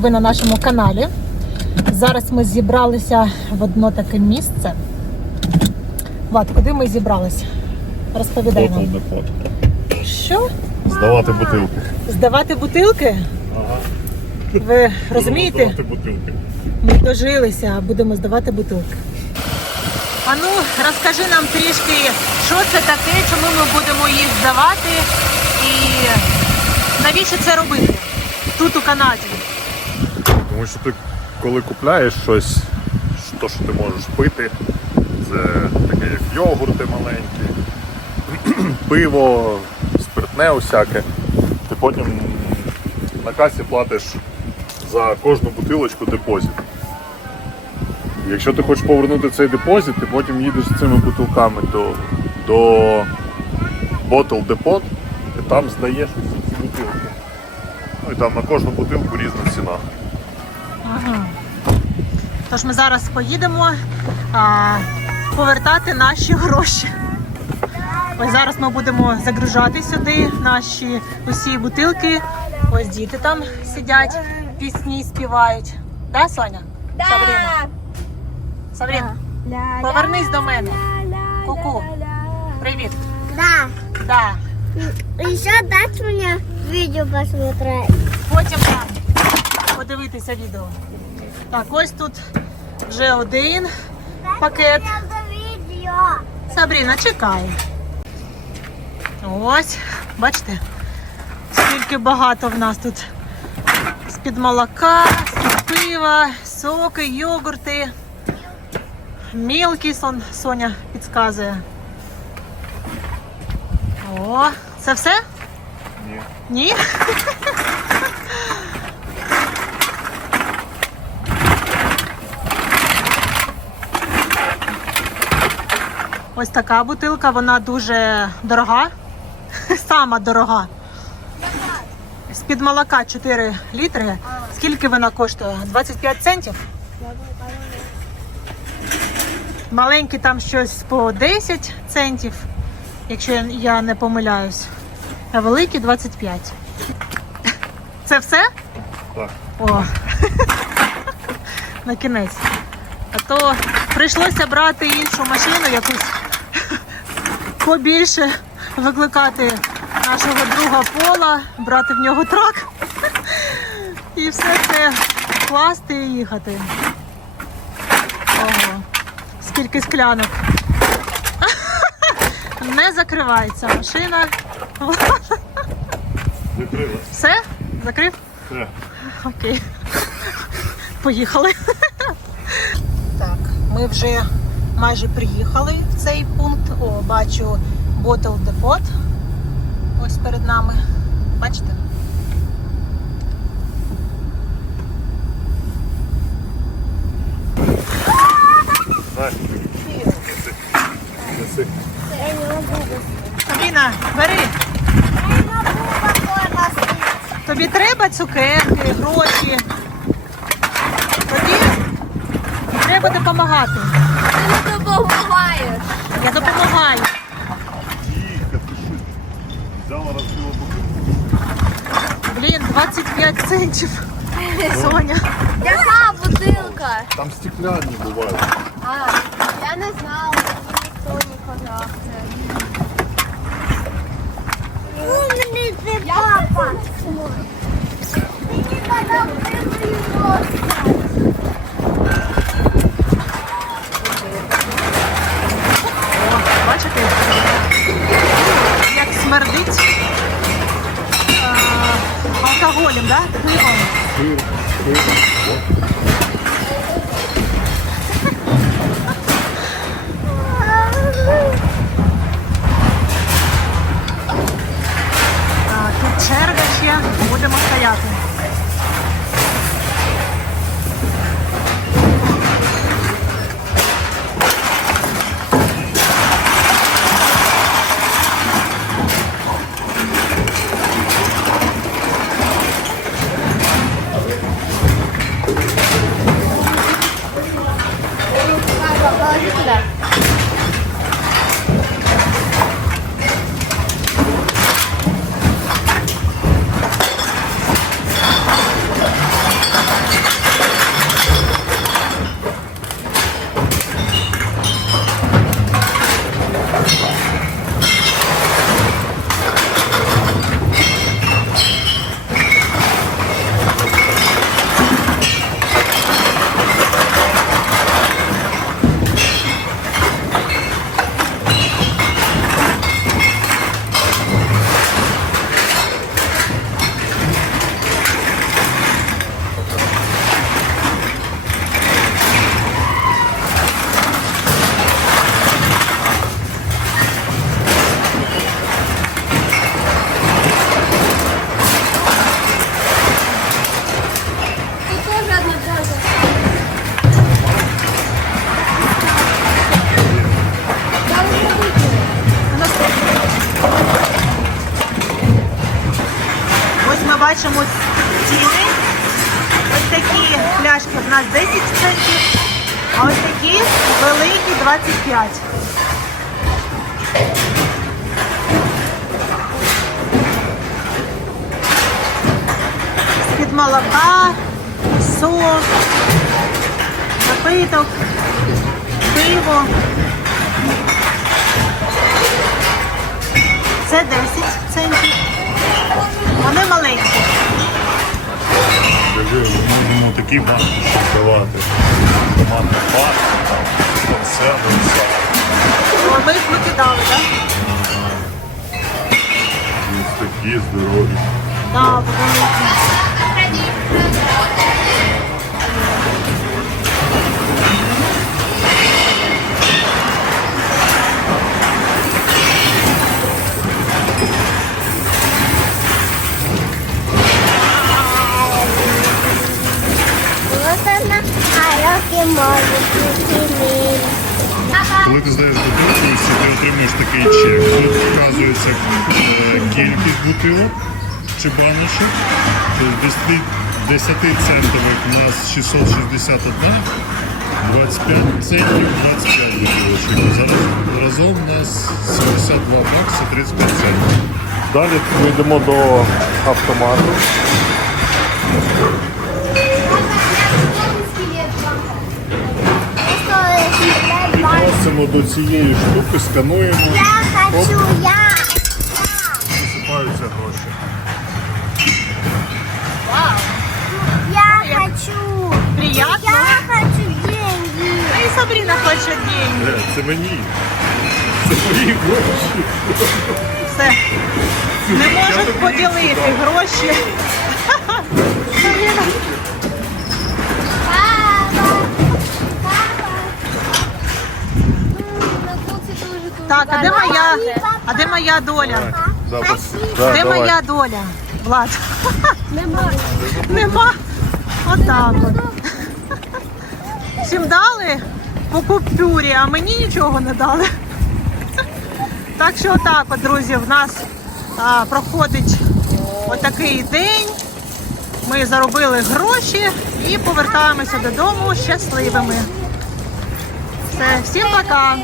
ви на нашому каналі. Зараз ми зібралися в одно таке місце. Влад, куди ми зібралися? Розповідай нам. Що? Здавати бутилки. Здавати бутилки? Ага. Ви розумієте? Здавати бутилки. Ми дожилися, а будемо здавати бутилки. А ну, розкажи нам трішки, що це таке, чому ми будемо їх здавати і навіщо це робити тут у Канаді. Тому що ти коли купляєш щось, то, що ти можеш пити, це таке як йогурти маленькі, пиво, спиртне усяке. Ти потім на касі платиш за кожну бутилочку депозит. Якщо ти хочеш повернути цей депозит, ти потім їдеш з цими бутилками до, до Bottle Depot і там здаєш ці бутилки. Ну і там на кожну бутилку різна ціна. Тож ми зараз поїдемо а, повертати наші гроші. Ось зараз ми будемо загружати сюди наші усі бутилки. Ось діти там сидять, пісні співають. Да, Соня? Савріна? Савріна, повернись до мене. Ку-ку. Привіт. Да. Да. Еще дать мне видео посмотреть. Потім да, подивитися відео. Так, ось тут вже один пакет. Сабріна, чекай. Ось, бачите, скільки багато в нас тут з-під молока, з-під пива, соки, йогурти. Мілкий сон, Соня підказує. О, це все? Ні. Ні? Ось така бутилка, вона дуже дорога. Сама дорога. З-під молока 4 літри. Скільки вона коштує? 25 центів? Маленький там щось по 10 центів, якщо я- не помиляюсь. А великий 25. Це все? Так. О. На кінець. А то прийшлося брати іншу машину, якусь побільше викликати нашого друга пола, брати в нього трак і все це класти і їхати. Ого. Скільки склянок. Не закривається машина. Закрила. Все? Закрив? Все. Окей. Поїхали. Так, ми вже майже приїхали в цей пункт. О, бачу Bottle Depot. Ось перед нами. Бачите? Не бери. Тобі треба цукерки, гроші. Тобі треба допомагати. Ты не допомагаешь. Я допомагаю. Тихо, ти що? Взяла розбила бутилку. Блін, 25 центів. Соня. Яка бутилка? Там стеклянні бувають. А, я не знала, ніхто не казав це. Умний ти, папа. Ти не казав, ти Пляшки в нас 10 центів, а ось такі великі 25. З-під молока, сок, напиток, пиво. Це 10 центів. Вони маленькі. Диви, такі можна давати. Томатна паста, там, консерви, все. Ми їх викидали, так? Ось такі здорові. Так, великі. Коли ти здаєш бутилку, ти отримуєш такий чек. Тут вказується е, кількість бутилок чи баночок. Тобто 10, 10 центових у нас 661, 25 центів 25 бутилочок. Зараз разом у нас 72 бакси 35 центів. Далі ми йдемо до автомату. Просимо до цієї штуки, скануємо, Я хочу, я. висипаються гроші. Я хочу. Приятно. Я хочу деньги. І Сабріна хоче деньги. Е, Це мені. Це мої гроші. Все. Не можуть поділити гроші. Так, а де моя, а де моя доля? Да, Де давай. моя доля? Влад. Нема. Нема. Отак от. Всім дали по купюрі, а мені нічого не дали. Так що отак, от, друзі, в нас а, проходить отакий день. Ми заробили гроші і повертаємося додому щасливими. Все, всім пока.